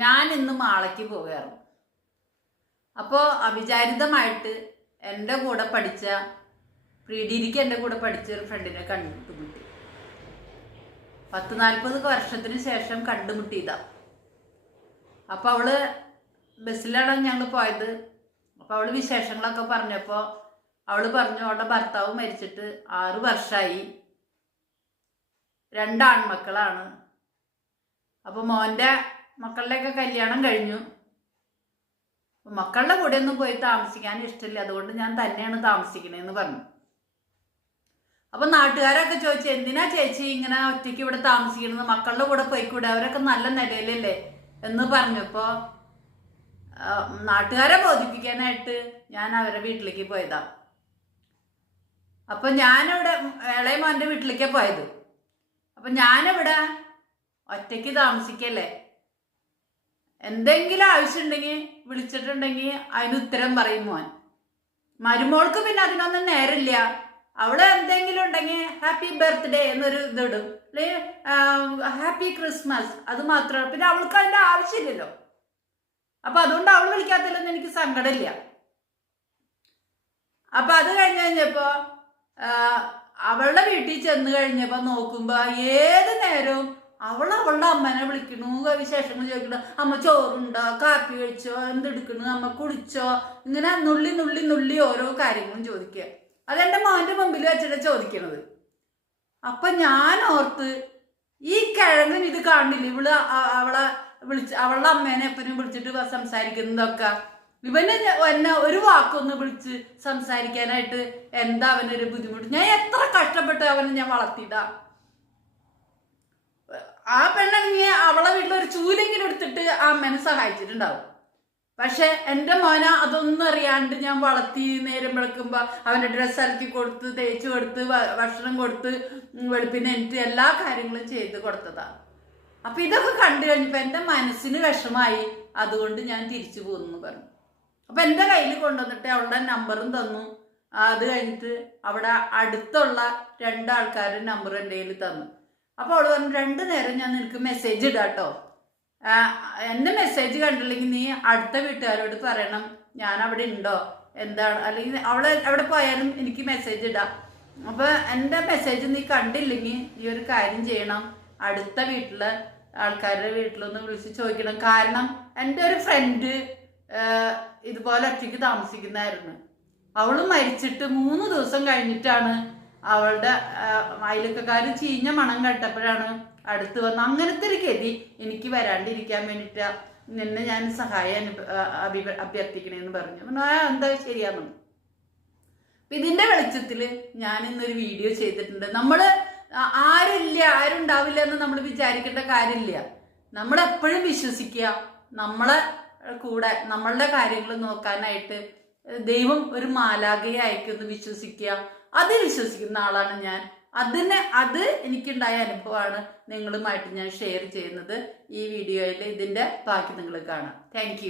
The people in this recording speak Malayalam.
ഞാൻ ഇന്ന് മാളയ്ക്ക് പോവുകയായിരുന്നു അപ്പോൾ അവിചാരിതമായിട്ട് എന്റെ കൂടെ പഠിച്ച പ്രീ ഡിഗ്രിക്ക് എന്റെ കൂടെ പഠിച്ച ഒരു ഫ്രണ്ടിനെ കണ്ടുമുട്ടി. പത്ത് നാൽപ്പത് വർഷത്തിന് ശേഷം കണ്ടുമുട്ടിയതാ. അപ്പോൾ അവൾ ബസ്സിലാണ് ഞങ്ങൾ പോയത്. അപ്പോൾ അവൾ വിശേഷങ്ങളൊക്കെ പറഞ്ഞപ്പോൾ അവൾ പറഞ്ഞു അവളുടെ ഭർത്താവ് മരിച്ചിട്ട് ആറ് വർഷമായി രണ്ടാൺമക്കളാണ് അപ്പോൾ മോന്റെ മക്കളുടെയൊക്കെ കല്യാണം കഴിഞ്ഞു. മക്കളുടെ കൂടെ ഒന്നും പോയി താമസിക്കാൻ ഇഷ്ടമില്ല. അതുകൊണ്ട് ഞാൻ തന്നെയാണ് താമസിക്കണേന്ന് പറഞ്ഞു. അപ്പൊ നാട്ടുകാരൊക്കെ ചോദിച്ചു എന്തിനാ ചേച്ചി ഇങ്ങനെ ഒറ്റയ്ക്ക് ഇവിടെ താമസിക്കണത്? മക്കളുടെ കൂടെ പോയിക്കൂടെ? അവരൊക്കെ നല്ല നിലയിലല്ലേ? എന്ന് പറഞ്ഞപ്പോ നാട്ടുകാരെ ബോധിപ്പിക്കാനായിട്ട് ഞാൻ അവരുടെ വീട്ടിലേക്ക് പോയതാ. അപ്പൊ ഞാനിവിടെ ഇളയ മോന്റെ വീട്ടിലേക്കാ പോയത്. അപ്പൊ ഞാനിവിടെ ഒറ്റയ്ക്ക് താമസിക്കല്ലേ? എന്തെങ്കിലും ആവശ്യമുണ്ടെങ്കിൽ വിളിച്ചിട്ടുണ്ടെങ്കിൽ അതിന് ഉത്തരം പറയും മോൻ. മരുമോൾക്ക് പിന്നെ അതിനൊന്നും നേരമില്ല. അവിടെ എന്തെങ്കിലും ഉണ്ടെങ്കിൽ ഹാപ്പി ബർത്ത്ഡേ എന്നൊരു ഇതിടും. അല്ലെങ്കിൽ ഹാപ്പി ക്രിസ്മസ് അത് മാത്രമാണ് പിന്നെ അവൾക്ക് അതിന്റെ ആവശ്യമില്ലല്ലോ. അപ്പൊ അതുകൊണ്ട് അവൾ വിളിക്കാത്തതിലൊന്നും എനിക്ക് സങ്കടമില്ല. അപ്പൊ അത് കഴിഞ്ഞ് കഴിഞ്ഞപ്പോ അവളുടെ വീട്ടിൽ ചെന്ന് കഴിഞ്ഞപ്പോ നോക്കുമ്പോ ഏത് നേരവും അവൾ അവളുടെ അമ്മനെ വിളിക്കണു. വിശേഷങ്ങൾ ചോദിക്കണു. അമ്മ ചോറുണ്ടോ? കാപ്പി കഴിച്ചോ? എന്തെടുക്കണു? അമ്മ കുളിച്ചോ? ഇങ്ങനെ നുള്ളി നുള്ളി നുള്ളി ഓരോ കാര്യങ്ങളും ചോദിക്കുക. അതെന്റെ മോന്റെ മുമ്പിൽ വെച്ചിട്ട് ചോദിക്കണത്. അപ്പൊ ഞാൻ ഓർത്ത് ഈ കിഴങ്ങൻ ഇത് കാണില്ല ഇവൾ അവളെ വിളിച്ച് അവളുടെ അമ്മേനെ എപ്പോഴും വിളിച്ചിട്ട് സംസാരിക്കുന്നതൊക്കെ. ഇവനെ എന്നെ ഒരു വാക്കൊന്ന് വിളിച്ച് സംസാരിക്കാനായിട്ട് എന്താ അവനൊരു ബുദ്ധിമുട്ട്? ഞാൻ എത്ര കഷ്ടപ്പെട്ട് അവനെ ഞാൻ വളർത്തിയിട്ടാ? ആ പെണ്ണാണെങ്കിൽ അവളെ വീട്ടിൽ ഒരു ചൂലെങ്കിലും എടുത്തിട്ട് ആ അമ്മനെ സഹായിച്ചിട്ടുണ്ടാവും. പക്ഷെ എന്റെ മോന അതൊന്നും അറിയാണ്ട് ഞാൻ വളർത്തി നേരം വിളക്കുമ്പോൾ അവന്റെ ഡ്രസ്സ് അലക്കി കൊടുത്ത് തേച്ച് കൊടുത്ത് ഭക്ഷണം കൊടുത്ത് വെളുപ്പിന് എനിക്ക് എല്ലാ കാര്യങ്ങളും ചെയ്ത് കൊടുത്തതാ. അപ്പൊ ഇതൊക്കെ കണ്ടു കഴിഞ്ഞപ്പോ എന്റെ മനസ്സിന് വിഷമായി. അതുകൊണ്ട് ഞാൻ തിരിച്ചു പോകുന്നു പറഞ്ഞു. അപ്പൊ എന്റെ കയ്യിൽ കൊണ്ടുവന്നിട്ട് അവളുടെ നമ്പറും തന്നു. അത് കഴിഞ്ഞിട്ട് അവിടെ അടുത്തുള്ള രണ്ടാൾക്കാരുടെ നമ്പർ എന്റെ കയ്യിൽ തന്നു. അപ്പോൾ അവൾ പറഞ്ഞു രണ്ടു നേരം ഞാൻ നിനക്ക് മെസ്സേജ് ഇടാട്ടോ. എന്റെ മെസ്സേജ് കണ്ടില്ലെങ്കിൽ നീ അടുത്ത വീട്ടുകാരോട് പറയണം ഞാൻ അവിടെ ഉണ്ടോ? എന്താണ്? അല്ലെങ്കിൽ അവളെ എവിടെ പോയാലും എനിക്ക് മെസ്സേജ് ഇടാം. അപ്പോൾ എന്റെ മെസ്സേജ് നീ കണ്ടില്ലെങ്കിൽ നീ ഒരു കാര്യം ചെയ്യണം. അടുത്ത വീട്ടിലെ ആൾക്കാരുടെ വീട്ടിലൊന്ന് വിളിച്ച് ചോദിക്കണം. കാരണം എന്റെ ഒരു ഫ്രണ്ട് ഇതുപോലെ ഒറ്റയ്ക്ക് താമസിക്കുന്നതായിരുന്നു. അവൾ മരിച്ചിട്ട് മൂന്ന് ദിവസം കഴിഞ്ഞിട്ടാണ് അവളുടെ അയലക്കാർ ചീഞ്ഞ മണം കേട്ടപ്പോഴാണ് അടുത്ത് വന്ന് അങ്ങനത്തെ ഒരു ഗതി എനിക്ക് വരാണ്ടിരിക്കാൻ വേണ്ടിയിട്ട് നിന്നെ ഞാൻ സഹായം അഭി- അഭ്യർത്ഥിക്കണേന്ന് പറഞ്ഞു. എന്താ ശരിയാന്നു? ഇതിന്റെ വെളിച്ചത്തിൽ ഞാൻ ഇന്നൊരു വീഡിയോ ചെയ്തിട്ടുണ്ട്. നമ്മൾ ആരില്ല ആരുണ്ടാവില്ല എന്ന് നമ്മൾ വിചാരിക്കേണ്ട കാര്യമില്ല. നമ്മൾ എപ്പോഴും വിശ്വസിക്കുക. നമ്മളെ കൂടെ നമ്മളുടെ കാര്യങ്ങൾ നോക്കാനായിട്ട് ദൈവം ഒരു മാലാകയെ അയക്കുമെന്ന് വിശ്വസിക്കുക. അത് വിശ്വസിക്കുന്ന ആളാണ് ഞാൻ. അതിന് അത് എനിക്കുണ്ടായ അനുഭവമാണ് നിങ്ങളുമായിട്ട് ഞാൻ ഷെയർ ചെയ്യുന്നത് ഈ വീഡിയോയിൽ ഇതിന്റെ ബാക്കി നിങ്ങൾ കാണാം. താങ്ക്